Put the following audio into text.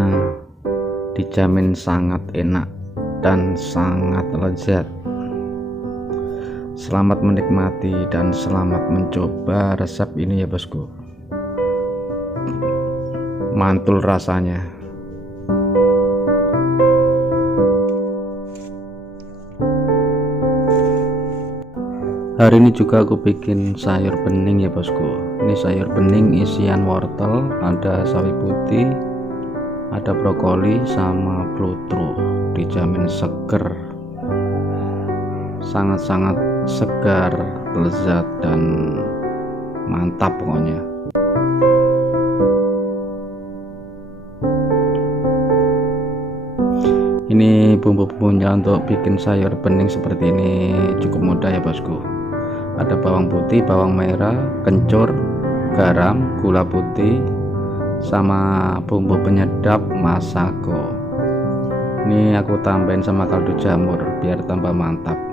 rasanya dijamin sangat enak dan sangat lezat. Selamat menikmati dan selamat mencoba resep ini ya bosku. Mantul rasanya. Hari ini juga aku bikin sayur bening ya bosku. Ini sayur bening isian wortel, ada sawi putih, ada brokoli sama blutru. Dijamin seger, sangat-sangat segar, lezat dan mantap pokoknya. Ini bumbu-bumbunya untuk bikin sayur bening seperti ini cukup mudah ya bosku. Ada bawang putih, bawang merah, kencur, garam, gula putih, sama bumbu penyedap masako. Ini aku tambahin sama kaldu jamur biar tambah mantap.